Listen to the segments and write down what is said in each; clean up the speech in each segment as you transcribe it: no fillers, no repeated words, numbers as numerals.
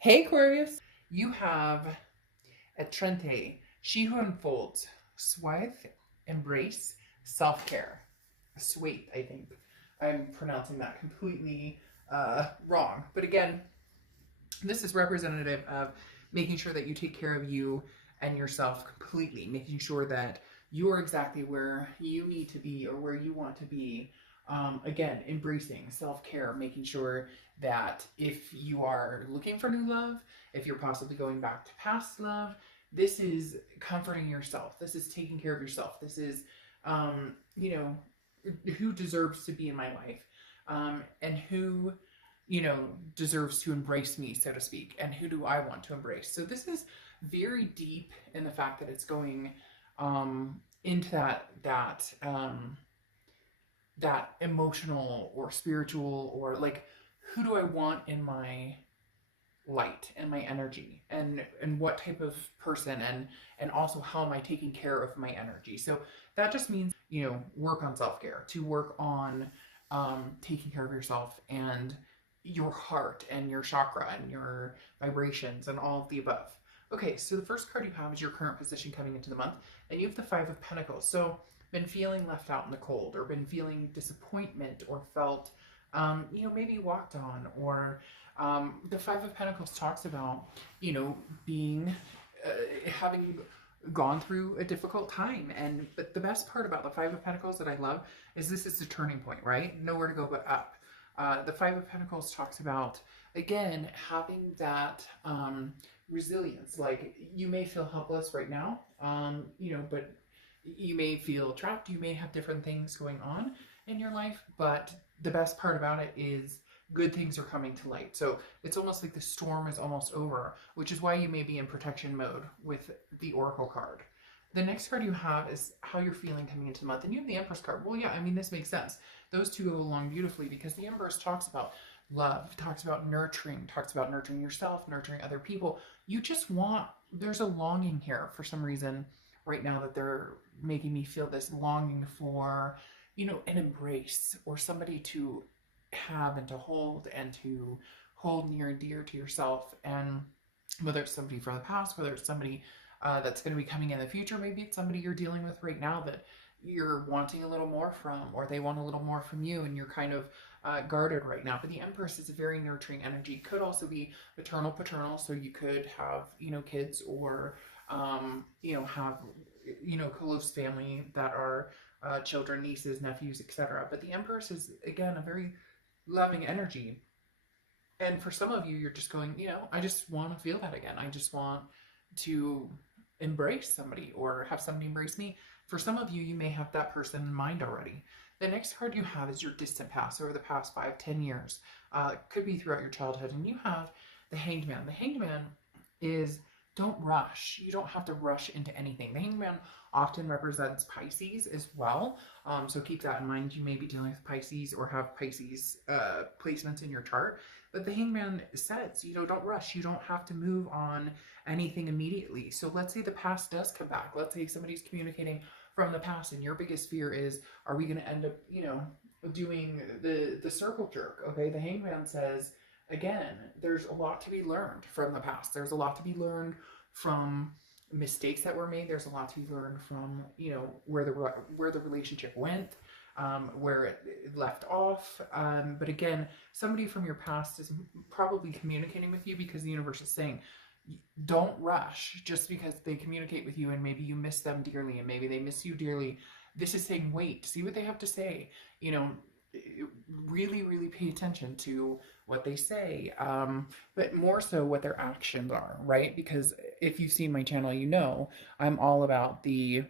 Hey Aquarius, you have at Trente, she who unfolds, suave embrace, self-care. Sweet, I think. I'm pronouncing that completely wrong. But again, this is representative of making sure that you take care of you and yourself completely, making sure that you are exactly where you need to be or where you want to be. Again, embracing self care, making sure that if you are looking for new love, if you're possibly going back to past love, this is comforting yourself. This is taking care of yourself. This is, um, you know, who deserves to be in my life, and who deserves to embrace me, so to speak, and who do I want to embrace. So this is very deep in the fact that it's going into that emotional or spiritual, or like, who do I want in my light and my energy, and what type of person, and also how am I taking care of my energy. So that just means, work on self-care, to work on taking care of yourself and your heart and your chakra and your vibrations and all of the above. Okay, so the first card you have is your current position coming into the month, and you have the Five of Pentacles. So been feeling left out in the cold, or been feeling disappointment, or felt maybe walked on, or the Five of Pentacles talks about, being, having gone through a difficult time. But the best part about the Five of Pentacles that I love is this is the turning point, right? Nowhere to go but up. The Five of Pentacles talks about, again, having that resilience. Like, you may feel helpless right now, but you may feel trapped. You may have different things going on in your life, but the best part about it is good things are coming to light. So it's almost like the storm is almost over, which is why you may be in protection mode with the Oracle card. The next card you have is how you're feeling coming into the month, and you have the Empress card. Well, yeah, I mean, this makes sense. Those two go along beautifully because the Empress talks about love, talks about nurturing yourself, nurturing other people. You just want, there's a longing here for some reason right now, that they're making me feel this longing for, an embrace, or somebody to have and to hold near and dear to yourself. And whether it's somebody from the past, whether it's somebody that's going to be coming in the future, maybe it's somebody you're dealing with right now that you're wanting a little more from, or they want a little more from you, and you're kind of guarded right now. But the Empress is a very nurturing energy. Could also be maternal, paternal, so you could have, kids, or have, close family that are children, nieces, nephews, etc. But the Empress is, again, a very loving energy. And for some of you, you're just going, I just want to feel that again. I just want to embrace somebody, or have somebody embrace me. For some of you, you may have that person in mind already. The next card you have is your distant past, over the past 5-10 years. Could be throughout your childhood. And you have the Hanged Man. The Hanged Man is, don't rush. You don't have to rush into anything. The Hanged Man often represents Pisces as well. So keep that in mind. You may be dealing with Pisces, or have Pisces placements in your chart. But the Hangman says, don't rush. You don't have to move on anything immediately. So let's say the past does come back. Let's say somebody's communicating from the past, and your biggest fear is, are we going to end up, doing the circle jerk? Okay, the Hangman says, again, there's a lot to be learned from the past. There's a lot to be learned from mistakes that were made. There's a lot to be learned from, where the relationship went, where it left off. But again, somebody from your past is probably communicating with you, because the universe is saying, don't rush just because they communicate with you, and maybe you miss them dearly, and maybe they miss you dearly. This is saying, wait, see what they have to say. Really, really pay attention to what they say, but more so what their actions are, right? Because if you've seen my channel, I'm all about the,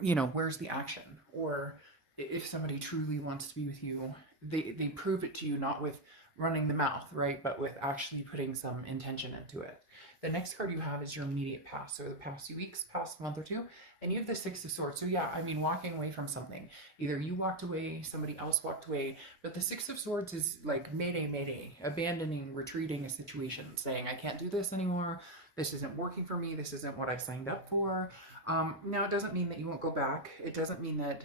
where's the action? Or if somebody truly wants to be with you, they prove it to you, not with running the mouth, right? But with actually putting some intention into it. The next card you have is your immediate past, so the past few weeks, past month or two, and you have the Six of Swords. So yeah, I mean, walking away from something. Either you walked away, somebody else walked away, but the Six of Swords is like mayday, mayday, abandoning, retreating a situation, saying, I can't do this anymore. This isn't working for me. This isn't what I signed up for. Now, it doesn't mean that you won't go back. It doesn't mean that,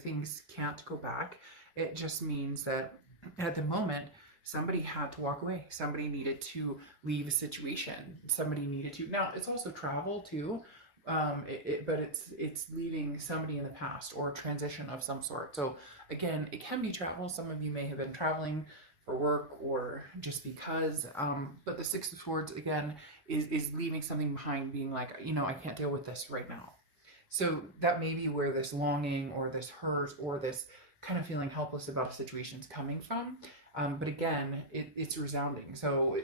things can't go back. It just means that at the moment, somebody had to walk away. Somebody needed to leave a situation. Somebody needed to, now it's also travel too. But it's leaving somebody in the past or a transition of some sort. So again, it can be travel. Some of you may have been traveling for work or just because. But the Six of Swords again is leaving something behind, being like, you know, I can't deal with this right now. So that may be where this longing or this hurt or this kind of feeling helpless about a situation is coming from. But again, it's resounding. So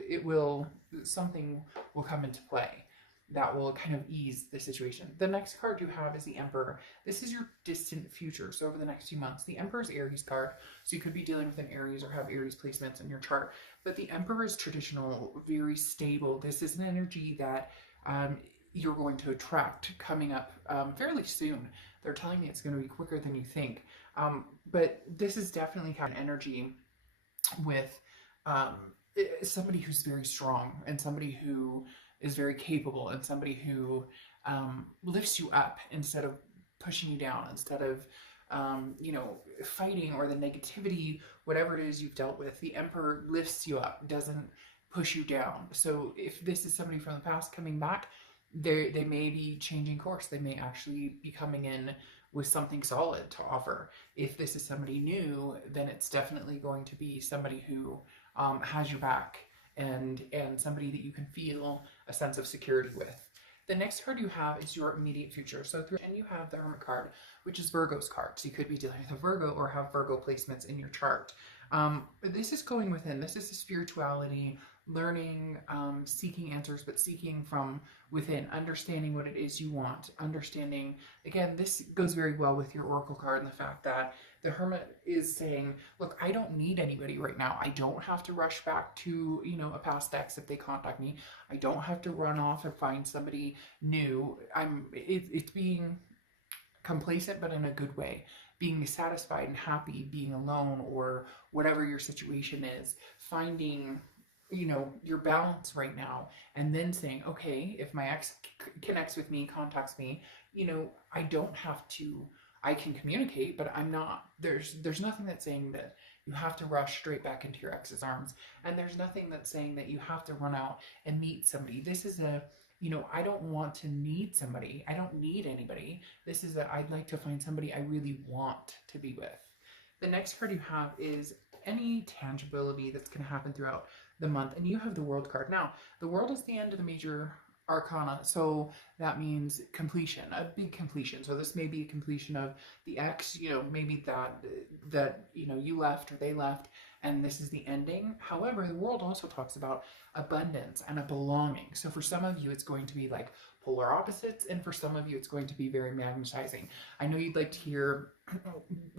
something will come into play that will kind of ease the situation. The next card you have is the Emperor. This is your distant future. So over the next few months, the Emperor's Aries card. So you could be dealing with an Aries or have Aries placements in your chart. But the Emperor is traditional, very stable. This is an energy that you're going to attract coming up fairly soon. They're telling me it's going to be quicker than you think. But this is definitely kind of energy with somebody who's very strong and somebody who is very capable and somebody who lifts you up instead of pushing you down, instead of you know, fighting or the negativity, whatever it is you've dealt with. The Emperor lifts you up, doesn't push you down. So if this is somebody from the past coming back, they may be changing course. They may actually be coming in with something solid to offer. If this is somebody new, then it's definitely going to be somebody who has your back and somebody that you can feel a sense of security with. The next card you have is your immediate future. So and you have the Hermit card, which is Virgo's card. So you could be dealing with a Virgo or have Virgo placements in your chart. This is going within. This is the spirituality, learning, seeking answers, but seeking from within, understanding what it is you want, understanding. Again, this goes very well with your Oracle card and the fact that the Hermit is saying, look, I don't need anybody right now. I don't have to rush back to, you know, a past ex if they contact me. I don't have to run off and find somebody new. It's being complacent, but in a good way. Being satisfied and happy, being alone, or whatever your situation is, finding, you know, your balance right now, and then saying, okay, if my ex connects with me, contacts me, you know, I don't have to, I can communicate, but I'm not, there's nothing that's saying that you have to rush straight back into your ex's arms. And there's nothing that's saying that you have to run out and meet somebody. This is a, you know, I don't want to need somebody. I don't need anybody. This is a, I'd like to find somebody I really want to be with. The next card you have is any tangibility that's going to happen throughout the month. And you have the World card. Now, the World is the end of the major arcana, so that means completion, a big completion. So this may be a completion of the ex, you know, maybe that you know, you left or they left, and this is the ending. However, the World also talks about abundance and a belonging. So for some of you, it's going to be like polar opposites, and for some of you, it's going to be very magnetizing. I know you'd like to hear,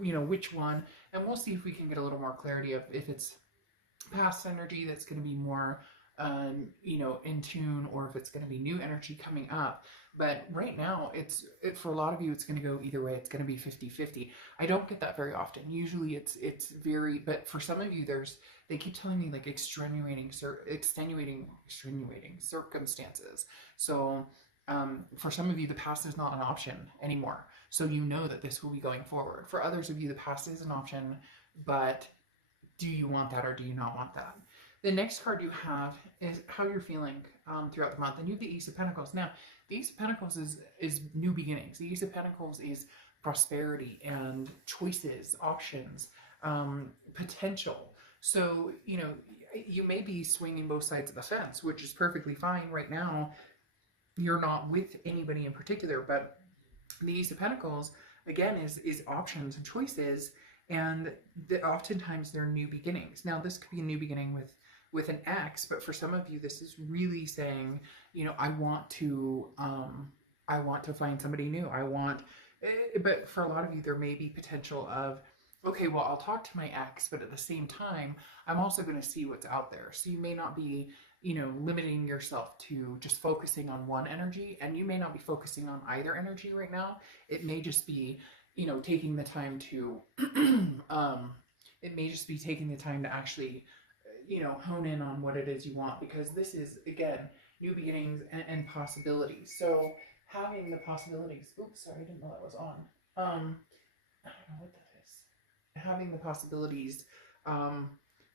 you know, which one, and we'll see if we can get a little more clarity of if it's past energy that's going to be more you know, in tune, or if it's going to be new energy coming up. But right now, for a lot of you, it's going to go either way. It's going to be 50-50. I don't get that very often. Usually it's very, but for some of you, they keep telling me like extenuating circumstances. So for some of you, the past is not an option anymore. So you know that this will be going forward. For others of you, the past is an option, but do you want that or do you not want that? The next card you have is how you're feeling throughout the month. And you have the Ace of Pentacles. Now, the Ace of Pentacles is new beginnings. The Ace of Pentacles is prosperity and choices, options, potential. So, you know, you may be swinging both sides of the fence, which is perfectly fine. Right now, you're not with anybody in particular, but the Ace of Pentacles, again, is options and choices. And oftentimes they're new beginnings. Now, this could be a new beginning with an ex, but for some of you, this is really saying, you know, I want to find somebody new. But for a lot of you, there may be potential of, okay, well, I'll talk to my ex, but at the same time, I'm also going to see what's out there. So you may not be, you know, limiting yourself to just focusing on one energy, and you may not be focusing on either energy right now. It may just be, you know, taking the time to, it may just be taking the time to actually, you know, hone in on what it is you want, because this is, again, new beginnings and possibilities. So having the possibilities, oops, sorry, I didn't know that was on. I don't know what that is. Having the possibilities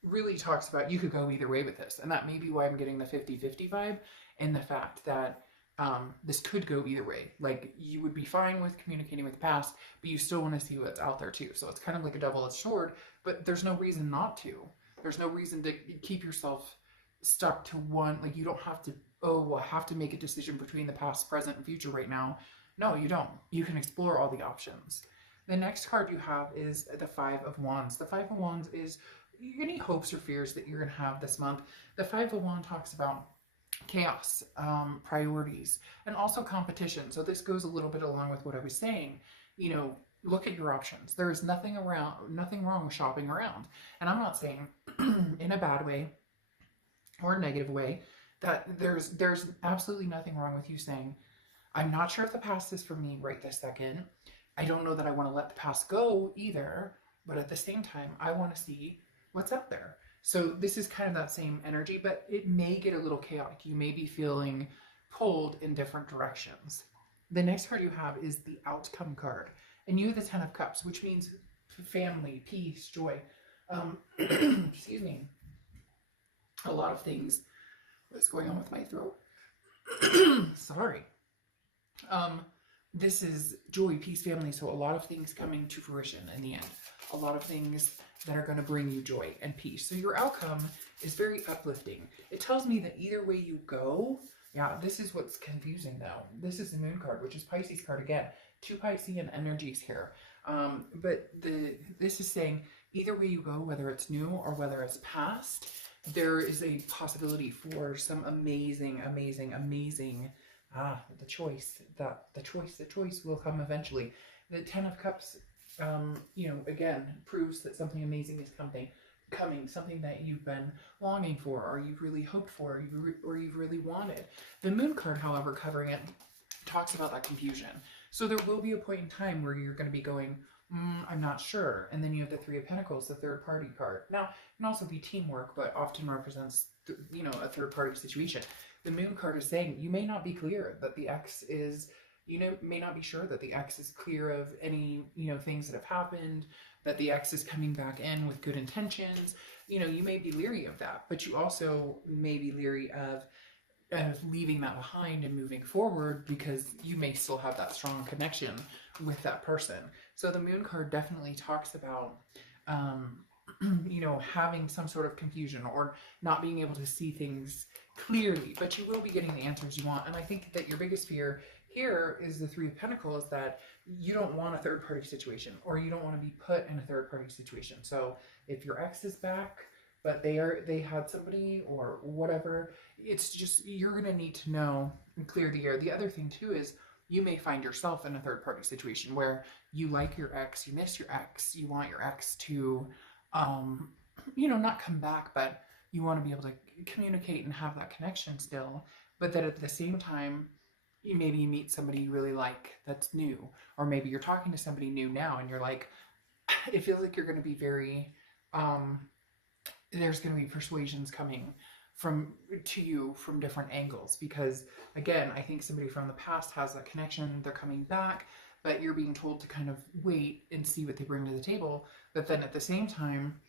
really talks about you could go either way with this. And that may be why I'm getting the 50-50 vibe, and the fact that this could go either way. Like, you would be fine with communicating with the past, but you still want to see what's out there too. So it's kind of like a double-edged sword, but there's no reason not to. There's no reason to keep yourself stuck to one. Like, you don't have to, oh, well, I have to make a decision between the past, present, and future right now. No, you don't. You can explore all the options. The next card you have is the Five of Wands. The Five of Wands is any hopes or fears that you're going to have this month. The Five of Wands talks about chaos, priorities, and also competition. So this goes a little bit along with what I was saying. You know, look at your options. There is nothing wrong with shopping around. And I'm not saying in a bad way or a negative way that there's absolutely nothing wrong with you saying, I'm not sure if the past is for me right this second. I don't know that I want to let the past go either, but at the same time, I want to see what's out there. So this is kind of that same energy, but it may get a little chaotic. You may be feeling pulled in different directions. The next card you have is the Outcome card, and you have the Ten of Cups, which means family, peace, joy. Excuse me. A lot of things. What's going on with my throat? Sorry. This is joy, peace, family. So a lot of things coming to fruition in the end. A lot of things that are going to bring you joy and peace. So your outcome is very uplifting. It tells me that either way you go, yeah, this is what's confusing though. This is the Moon card, which is Pisces card again. Two Piscean energies here. But this is saying either way you go, whether it's new or whether it's past, there is a possibility for some amazing, the choice will come eventually. The Ten of Cups, again, proves that something amazing is coming, something that you've been longing for, or you've really hoped for, or you've really wanted. The Moon card, however, covering it, talks about that confusion. So there will be a point in time where you're going to be going, I'm not sure. And then you have the Three of Pentacles, the third party card. Now, it can also be teamwork, but often represents, a third party situation. The Moon card is saying you may not be clear that the ex is, may not be sure that the ex is clear of any, things that have happened, that the ex is coming back in with good intentions. You may be leery of that, but you also may be leery of leaving that behind and moving forward, because you may still have that strong connection with that person. So the Moon card definitely talks about, having some sort of confusion or not being able to see things clearly, but you will be getting the answers you want. And I think that your biggest fear here is the Three of Pentacles, that you don't want a third party situation, or you don't want to be put in a third party situation. So if your ex is back, but they had somebody or whatever, it's just, you're going to need to know and clear the air. The other thing too is you may find yourself in a third party situation where you like your ex, you miss your ex, you want your ex to, not come back, but you want to be able to communicate and have that connection still. But that at the same time, you meet somebody you really like that's new, or maybe you're talking to somebody new now and you're like, it feels like you're going to be very, there's going to be persuasions coming to you from different angles, because again, I think somebody from the past has a connection, they're coming back, but you're being told to kind of wait and see what they bring to the table. But then at the same time,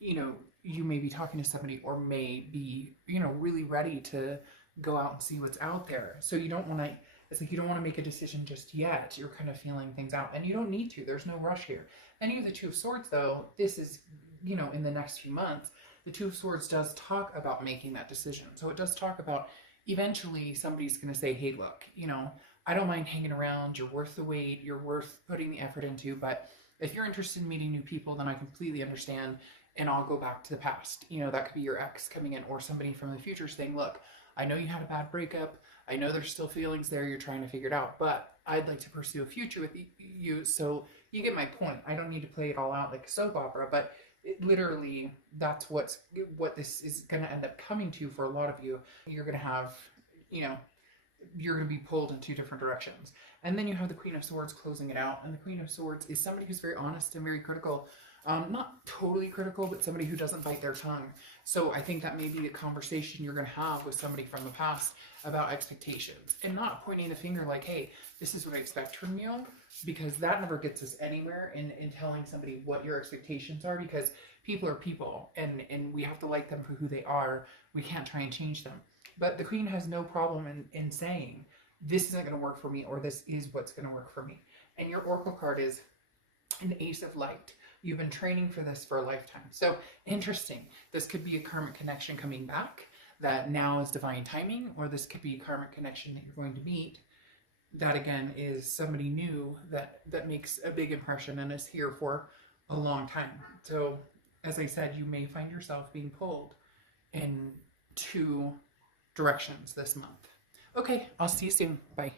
you may be talking to somebody, or may be, really ready to go out and see what's out there. So you don't want to, it's like you don't want to make a decision just yet. You're kind of feeling things out, and you don't need to. There's no rush here. Then you have the Two of Swords though. This is, in the next few months, the Two of Swords does talk about making that decision. So it does talk about eventually somebody's going to say, hey, look, I don't mind hanging around. You're worth the wait. You're worth putting the effort into. But if you're interested in meeting new people, then I completely understand, and I'll go back to the past. That could be your ex coming in, or somebody from the future saying, look, I know you had a bad breakup. I know there's still feelings there. You're trying to figure it out, but I'd like to pursue a future with you. So you get my point. I don't need to play it all out like a soap opera, but literally that's what this is going to end up coming to for a lot of you. You're going to have, you're going to be pulled in two different directions. And then you have the Queen of Swords closing it out. And the Queen of Swords is somebody who's very honest and very critical. Not totally critical, but somebody who doesn't bite their tongue. So I think that may be a conversation you're going to have with somebody from the past about expectations, and not pointing the finger like, hey, this is what I expect from you, because that never gets us anywhere in telling somebody what your expectations are, because people are people, and we have to like them for who they are. We can't try and change them. But the Queen has no problem in saying, this isn't going to work for me, or this is what's going to work for me. And your Oracle card is an Ace of Light. You've been training for this for a lifetime. So interesting. This could be a karmic connection coming back that now is divine timing, or this could be a karmic connection that you're going to meet that again is somebody new that makes a big impression and is here for a long time. So as I said, you may find yourself being pulled in two directions this month. Okay, I'll see you soon. Bye.